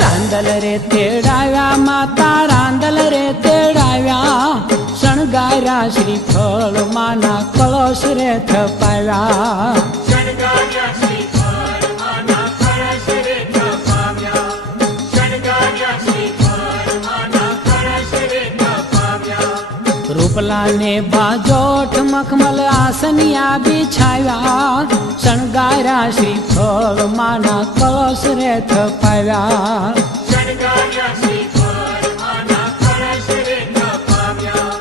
રાંદલ રે તેડાવ્યા માતા રાંદલ રે તેડાવ્યા શણગાર્યા શ્રીફળ માના કળશ રે થપાવ્યા શણગાર્યા શ્રીફળ માના કળશ રે થપાવ્યા શણગાર્યા શ્રીફળ માના કળશ રે થપાવ્યા રૂપલા ને બાજોઠ મખમલ આસનિયા બિછાવ્યા શણગાર્યા શ્રીફળ માના કળશ રે થપાવ્યા શણગાર્યા શ્રીફળ માના કળશ રે થપાવ્યા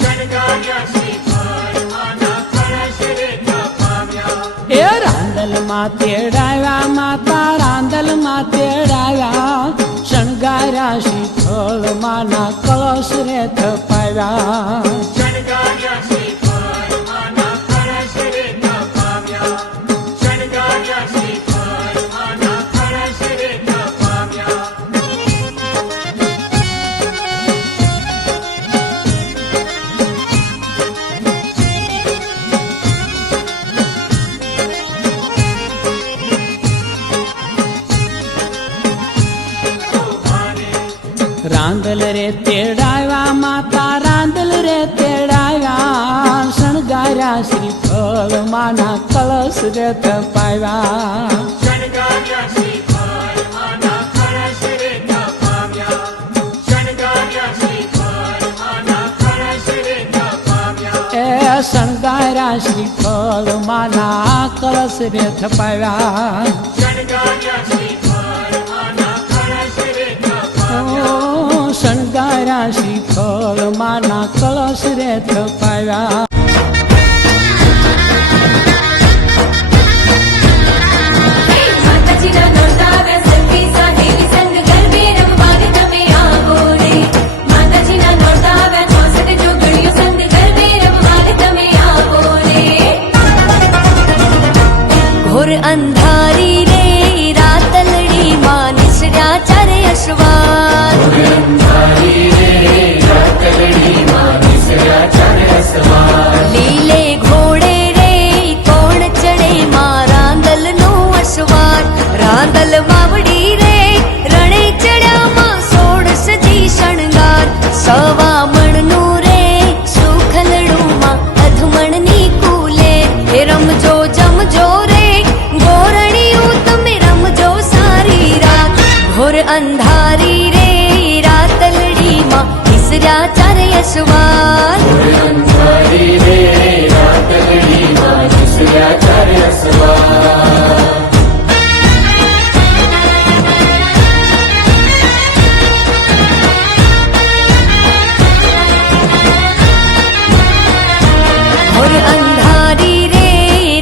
શણગાર્યા શ્રીફળ માના કળશ રે થપાવ્યા એ રાંદલ માં તેડાવ્યા માતા રાંદલ માં તેડાવ્યા શણગાર્યા શ્રીફળ માના કળશ રે થપાવ્યા શણગાર્યા શ્રીફળ માના કળશ રે થપાવ્યા શણગાર્યા શ્રીફળ માના કળશ રે થપાવ્યા રાંદલ રે તેડાવ્યા માતા રાંદલ રે તેડાવ્યા શણગાર્યા શ્રીફળ માના કળશ રે થપાવ્યા શણગાર્યા શ્રીફળ માના કળશ રે થપાવ્યા શણગાર્યા શ્રીફળ માના કળશ રે થપાવ્યા એ શણગાર્યા શ્રીફળ માના કળશ રે થપાવ્યા શણગાર્યા શ્રીફળ માના કળશ રે થપાવ્યા શણગાર્યા શ્રીફળ માના કળશ રે થપાવ્યા માતાજીના નોરતા બેસતી સાદેવી સંગ ગરબે રમવાને તમે આવો રે માતાજીના નોરતા બે 64 જોગણીઓ સંગ ગરબે રમવાને તમે આવો રે ઘોર અંધારી રે રાતલડી માં નિસર્યા ચારે અશ્વાન લીલે ઘોડે રે કોણ ચડે માં રાંદલ નો અશ્વાર રાંદલ વાવડી રે રણે ચડ્યા માં 16 સજી શણગાર સવા મણનું રે સુખલડું માં અધમણની કુલે હે રમજો જમજો રે ગોરણીયું તમે રમજો સારી રાત ઘોર અંધારી રે રાતલડી માં નિસર્યા ચારે અશ્વાર ઘોર અંધારી રે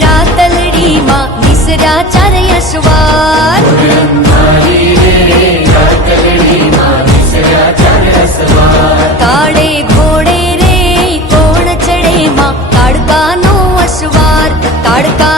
રાતલડી માં નિસર્યા ચારે અશ્વાર કાળે ઘોડે રે કોણ ચડે માં કાળકાનો અશ્વાર કાળકા